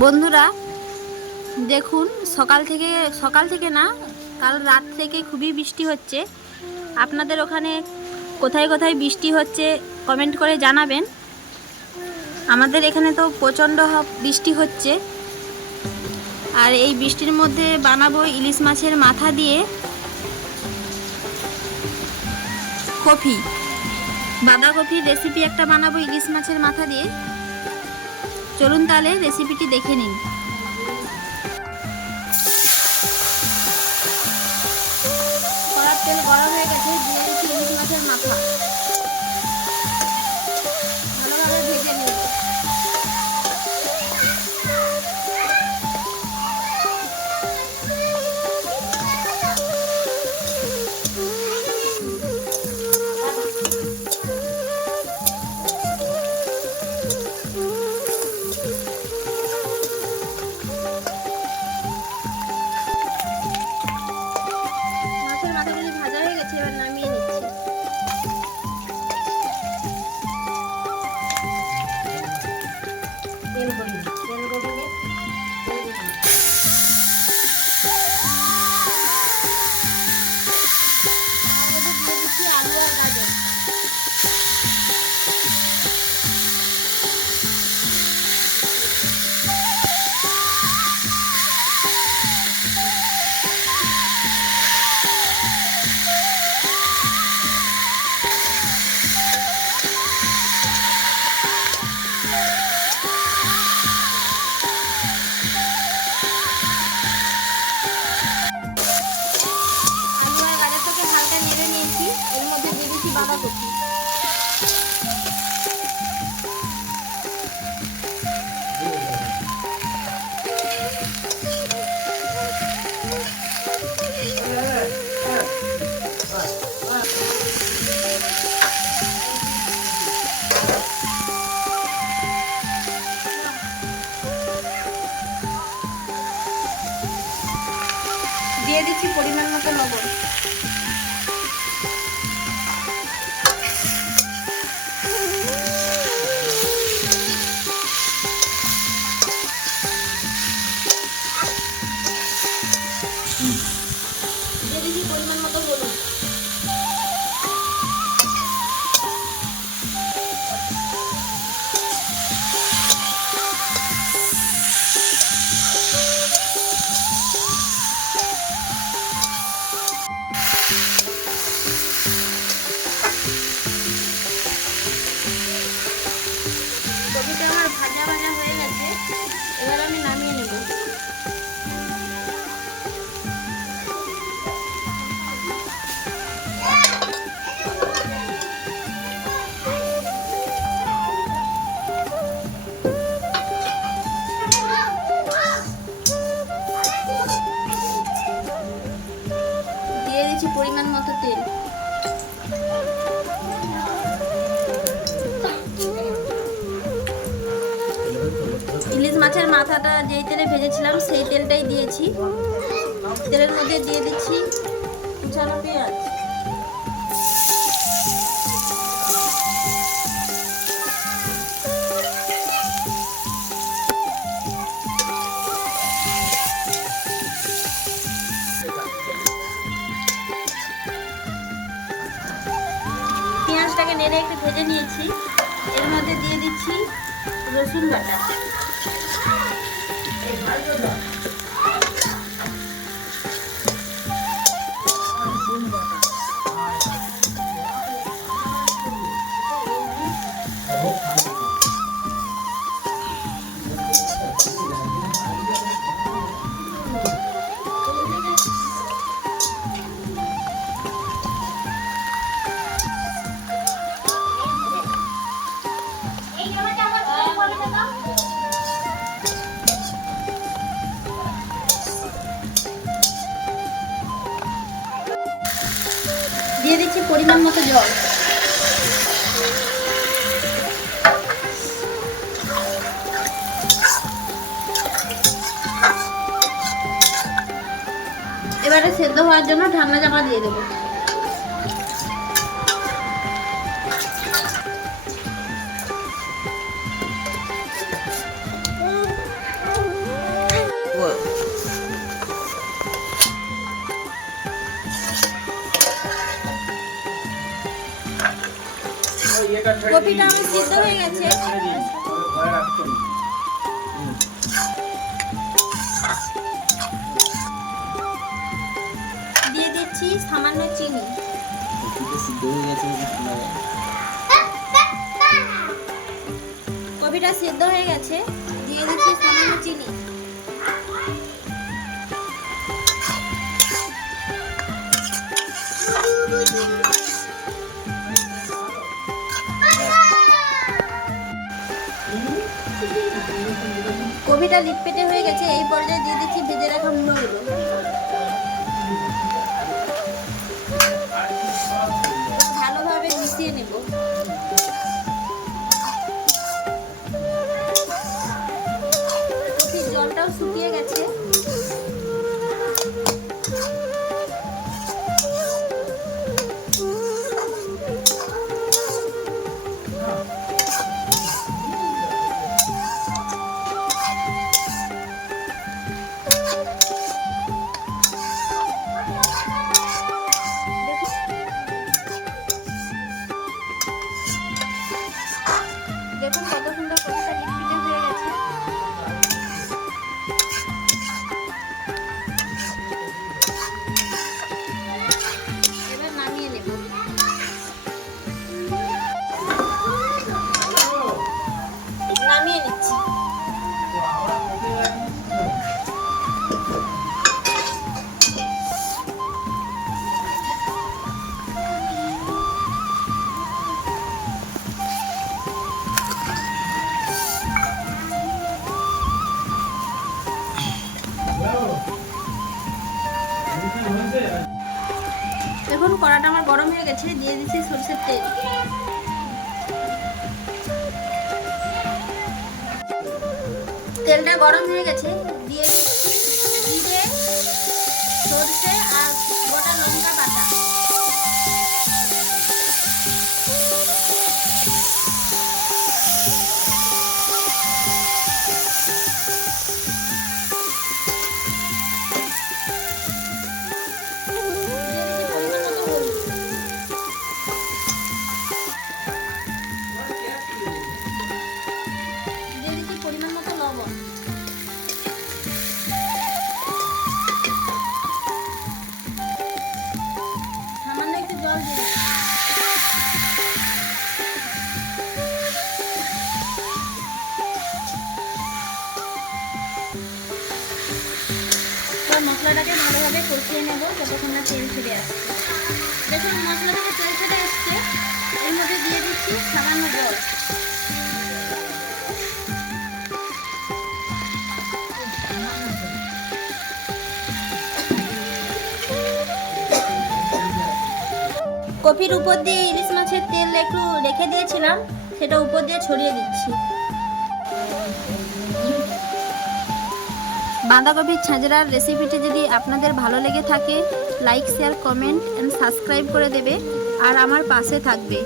বন্ধুরা দেখুন, সকাল থেকে না, কাল রাত থেকে খুবই বৃষ্টি হচ্ছে। আপনাদের ওখানে কোথায় কোথায় বৃষ্টি হচ্ছে কমেন্ট করে জানাবেন। আমাদের এখানে তো প্রচণ্ড বৃষ্টি হচ্ছে। আর এই বৃষ্টির মধ্যে বানাবো ইলিশ মাছের মাথা দিয়ে কফি, বাঁধাকপির রেসিপি একটা বানাবো ইলিশ মাছের মাথা দিয়ে। চলুন তাহলে রেসিপিটি দেখে নিন। কড়ার তেল গরম হয়ে গেছে, দিয়ে দিচ্ছি ইলিশ মাছের মাথা, ভালোভাবে ভেজে নিন। মাছের মাথাগুলি ভাজা হয়ে গেছে, এবার নামিয়ে নিচ্ছি। তেল গরম, তেল গরমে দিয়ে দিচ্ছি আলু আর গাজর। আলু আর গাজরটাকে হালকা নেড়ে নিয়েছি, এর মধ্যে দিয়ে দিচ্ছি বাঁধাকপি। দিয়ে দিচ্ছি পরিমাণ মতো লবণ। দিয়ে দিচ্ছি পরিমাণ মতো হলুদ। কপিটা আমার ভাজা ভাজা হয়ে গেছে, এবার আমি নামিয়ে নেব। দিয়ে দিচ্ছি পরিমাণ মতো তেল। ইলিশ মাছের মাথাটা যেই তেলে ভেজেছিলাম সেই তেলটাই দিয়েছি। তেলের মধ্যে দিয়ে দিচ্ছি কুচানো পেঁয়াজ। পেঁয়াজটাকে নেড়ে একটু ভেজে নিয়েছি, এর মধ্যে দিয়ে দিচ্ছি রসুন বাটা। দিয়ে দিচ্ছি পরিমাণ মতো জল। এবারে সেদ্ধ হওয়ার জন্য ঠান্ডা চাপা দিয়ে দেবো। কপিটা আমার সিদ্ধ হয়ে গেছে। দিয়ে দিচ্ছি সামান্য চিনি। কপিটা সিদ্ধ হয়ে গেছে, দিয়ে দিচ্ছি সামান্য চিনি। কপিটা লিটপেটে হয়ে গেছে, এই পর্যায়ে দিয়ে দিচ্ছি ভেজে রাখা মূলোগুলো। ভালোভাবে মিশিয়ে নেব। কপির জলটাও শুকিয়ে গেছে। দেখুন কত সুন্দর কপিটা লিটপিটে হয়ে গেছে। এবার নামিয়ে নেব। নামিয়ে নিচ্ছি। দেখুন কড়াটা আমার গরম হয়ে গেছে, দিয়ে দিচ্ছি সরষের তেল। তেলটা গরম হয়ে গেছে, দিয়ে জিরে, সরষে আর গোটা লঙ্কা বাটা। পরিমাণ মতো লবণ। সামান্য একটু জল দিয়ে মশলাটাকে ভালোভাবে কষিয়ে নেব যতক্ষণ না তেল ছেড়ে আসছে। দেখুন মশলা থেকে তেল ছেড়ে এসছে, এর মধ্যে দিয়ে দিচ্ছি সামান্য জল। কপির উপর দিয়ে ইলিশ মাছের তেল একটু রেখে দিয়েছিলাম, সেটা উপর দিয়ে ছড়িয়ে দিচ্ছি। বাঁধাকপির ছাঁচড়ার রেসিপিটি যদি আপনাদের ভালো লেগে থাকে, like, share, comment and subscribe করে দেবে আর আমার পাশে থাকবে।